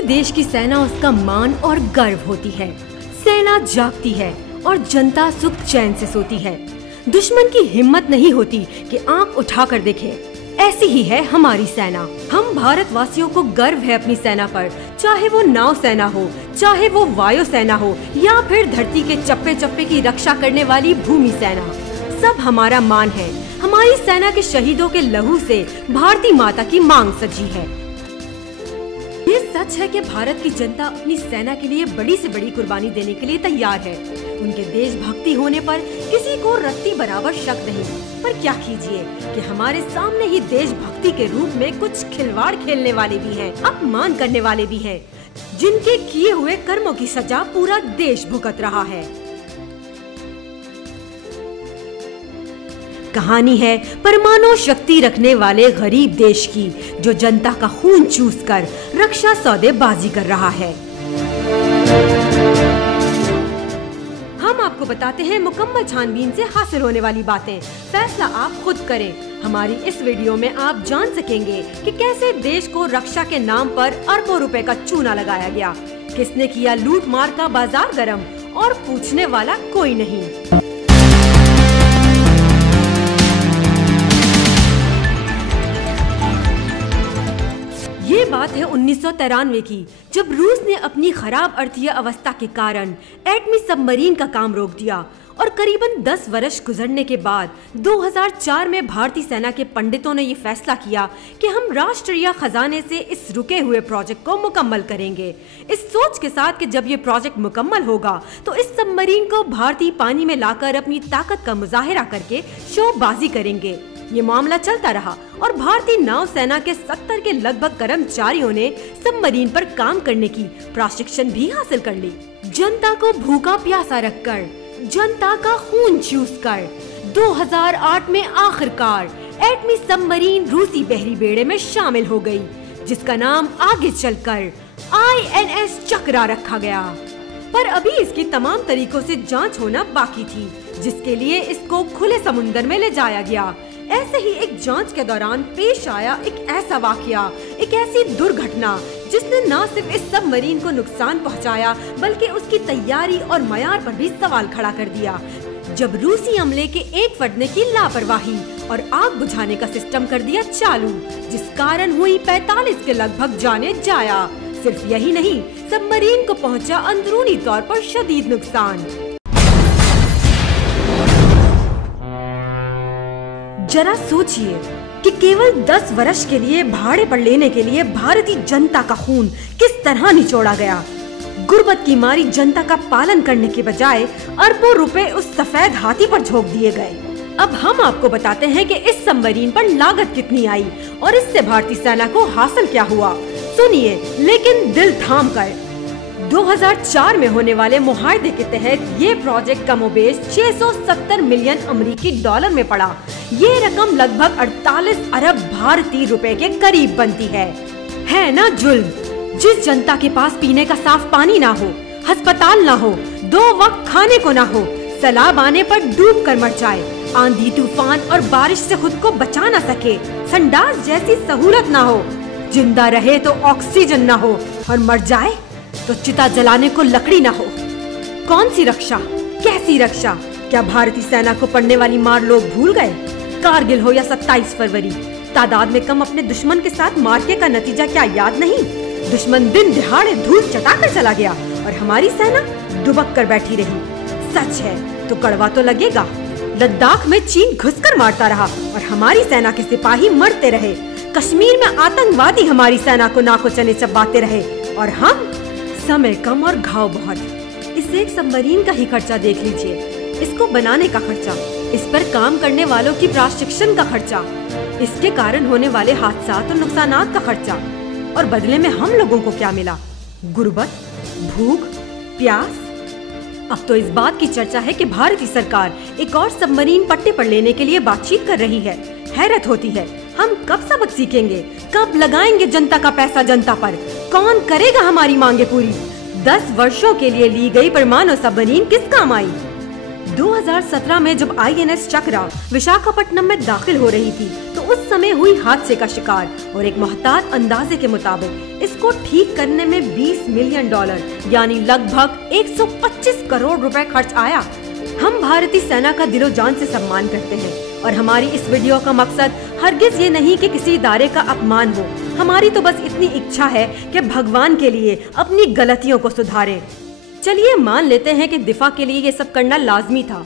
किसी देश की सेना उसका मान और गर्व होती है। सेना जागती है और जनता सुख चैन से सोती है। दुश्मन की हिम्मत नहीं होती कि आंख उठाकर देखे। ऐसी ही है हमारी सेना। हम भारतवासियों को गर्व है अपनी सेना पर, चाहे वो नाव सेना हो, चाहे वो वायु सेना हो, या फिर धरती के चप्पे चप्पे की रक्षा करने वाली भूमि सेना। सब हमारा मान है। हमारी सेना के शहीदों के लहू से भारती माता की मांग सजी है। ये सच है कि भारत की जनता अपनी सेना के लिए बड़ी से बड़ी कुर्बानी देने के लिए तैयार है। उनके देशभक्ति होने पर किसी को रत्ती बराबर शक नहीं। पर क्या कीजिए कि हमारे सामने ही देशभक्ति के रूप में कुछ खिलवाड़ खेलने वाले भी हैं, अपमान करने वाले भी हैं, जिनके किए हुए कर्मों की सजा पूरा देश भुगत रहा है। कहानी है परमाणु शक्ति रखने वाले गरीब देश की, जो जनता का खून चूसकर रक्षा सौदेबाजी कर रहा है। हम आपको बताते हैं मुकम्मल छानबीन से हासिल होने वाली बातें। फैसला आप खुद करें। हमारी इस वीडियो में आप जान सकेंगे कि कैसे देश को रक्षा के नाम पर अरबों रुपए का चूना लगाया गया, किसने किया लूट मार का बाजार गरम, और पूछने वाला कोई नहीं। ये बात है 1993 की, जब रूस ने अपनी खराब अर्थीय अवस्था के कारण एटमी सबमरीन का काम रोक दिया और करीबन 10 वर्ष गुजरने के बाद 2004 में भारतीय सेना के पंडितों ने ये फैसला किया कि हम राष्ट्रीय खजाने से इस रुके हुए प्रोजेक्ट को मुकम्मल करेंगे, इस सोच के साथ कि जब ये प्रोजेक्ट मुकम्मल होगा तो इस सबमरीन को भारतीय पानी में लाकर अपनी ताकत का मुजाहिरा करके शोबाजी करेंगे। ये मामला चलता रहा और भारतीय नाव सेना के 70 के लगभग कर्मचारियों ने सबमरीन पर काम करने की प्रशिक्षण भी हासिल कर ली। जनता को भूखा प्यासा रखकर, जनता का खून चूसकर 2008 में आखिरकार एटमी सबमरीन रूसी बहरी बेड़े में शामिल हो गई, जिसका नाम आगे चलकर INS चक्रा रखा गया। पर अभी इसकी तमाम तरीकों से जांच होना बाकी थी, जिसके लिए इसको खुले समुद्र में ले जाया गया। ऐसे ही एक जांच के दौरान पेश आया एक ऐसा वाकया, एक ऐसी दुर्घटना जिसने न सिर्फ इस सबमरीन को नुकसान पहुंचाया, बल्कि उसकी तैयारी और मयार पर भी सवाल खड़ा कर दिया। जब रूसी अमले के एक फर्द ने की लापरवाही और आग बुझाने का सिस्टम कर दिया चालू, जिस कारण हुई 45 के लगभग जाने जाया। सिर्फ यही नहीं, सबमरीन को पहुंचा अंदरूनी तौर पर शदीद नुकसान। जरा सोचिए कि केवल 10 वर्ष के लिए भाड़े पर लेने के लिए भारतीय जनता का खून किस तरह निचोड़ा गया। गुर्बत की मारी जनता का पालन करने के बजाय अरबों रुपए उस सफेद हाथी पर झोंक दिए गए। अब हम आपको बताते हैं कि इस सबमरीन पर लागत कितनी आई और इससे भारतीय सेना को हासिल क्या हुआ। सुनिए, लेकिन दिल थाम कर। 2004 में होने वाले मुआहदे के तहत ये प्रोजेक्ट कमोबेश 670 मिलियन अमेरिकी डॉलर में पड़ा। ये रकम लगभग 48 अरब भारतीय रुपए के करीब बनती है ना जुल्म। जिस जनता के पास पीने का साफ पानी ना हो, अस्पताल ना हो, 2 वक्त खाने को ना हो, सैलाब आने पर डूब कर मर जाए, आंधी तूफान और बारिश से खुद को बचा ना सके, संडास जैसी सहूलत ना हो, जिंदा रहे तो ऑक्सीजन ना हो और मर जाए तो चिता जलाने को लकड़ी ना हो। कौन सी रक्षा, कैसी रक्षा? क्या भारतीय सेना को पड़ने वाली मार लोग भूल गए? कारगिल हो या 27 फरवरी, तादाद में कम अपने दुश्मन के साथ मार्के का नतीजा क्या याद नहीं? दुश्मन दिन दिहाड़े धूल चटाकर चला गया और हमारी सेना दुबक कर बैठी रही। सच है तो कड़वा तो लगेगा। लद्दाख में चीन घुसकर मारता रहा और हमारी सेना के सिपाही मरते रहे। कश्मीर में आतंकवादी हमारी सेना को नाको चने चबाते रहे और हम समय कम और घाव बहुत। इस एक सबमरीन का ही खर्चा देख लीजिए, इसको बनाने का खर्चा, इस पर काम करने वालों की प्रशिक्षण का खर्चा, इसके कारण होने वाले हादसात और नुकसानात का खर्चा, और बदले में हम लोगों को क्या मिला? गुर्बत, भूख, प्यास। अब तो इस बात की चर्चा है कि भारतीय सरकार एक और सबमरीन पट्टे पर लेने के लिए बातचीत कर रही है। हैरत होती है, हम कब सबक सीखेंगे? कब लगाएंगे जनता का पैसा जनता पर? कौन करेगा हमारी मांगे पूरी? 10 वर्षों के लिए ली गई परमाणु सबमरीन किस काम आई? 2017 में जब INS चक्रा विशाखापट्टनम में दाखिल हो रही थी, तो उस समय हुई हादसे का शिकार और एक मोहतात अंदाजे के मुताबिक इसको ठीक करने में $20 मिलियन यानी लगभग 125 करोड़ रुपए खर्च आया। हम भारतीय सेना का दिलो जान से सम्मान करते हैं और हमारी इस वीडियो का मकसद हरगिज ये नहीं कि किसी इदारे का अपमान हो। हमारी तो बस इतनी इच्छा है कि भगवान के लिए अपनी गलतियों को सुधारें। चलिए मान लेते हैं कि दिफा के लिए ये सब करना लाजमी था।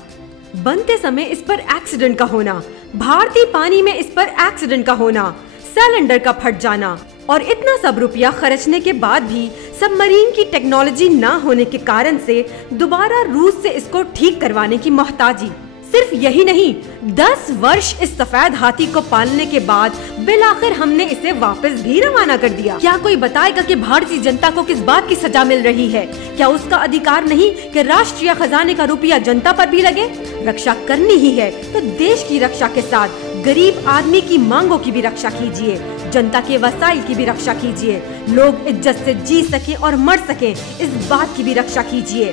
बनते समय इस पर एक्सीडेंट का होना, भारतीय पानी में इस पर एक्सीडेंट का होना, सिलेंडर का फट जाना और इतना सब रुपया खर्चने के बाद भी सबमरीन की टेक्नोलॉजी ना होने के कारण से दोबारा रूस से इसको ठीक करवाने की मोहताजी। सिर्फ यही नहीं, 10 वर्ष इस सफेद हाथी को पालने के बाद बिलाखिर हमने इसे वापस भी रवाना कर दिया। क्या कोई बताएगा कि भारतीय जनता को किस बात की सजा मिल रही है? क्या उसका अधिकार नहीं कि राष्ट्रीय खजाने का रुपया जनता पर भी लगे? रक्षा करनी ही है तो देश की रक्षा के साथ गरीब आदमी की मांगों की भी रक्षा कीजिए, जनता के वसाइल की भी रक्षा कीजिए, लोग इज्जत से जी सके और मर सके इस बात की भी रक्षा कीजिए।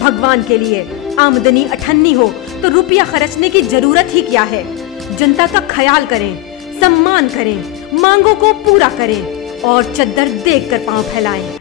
भगवान के लिए आमदनी अठन्नी हो तो रुपया खर्चने की जरूरत ही क्या है? जनता का ख्याल करें, सम्मान करें, मांगों को पूरा करें और चद्दर देख कर पांव फैलाएं।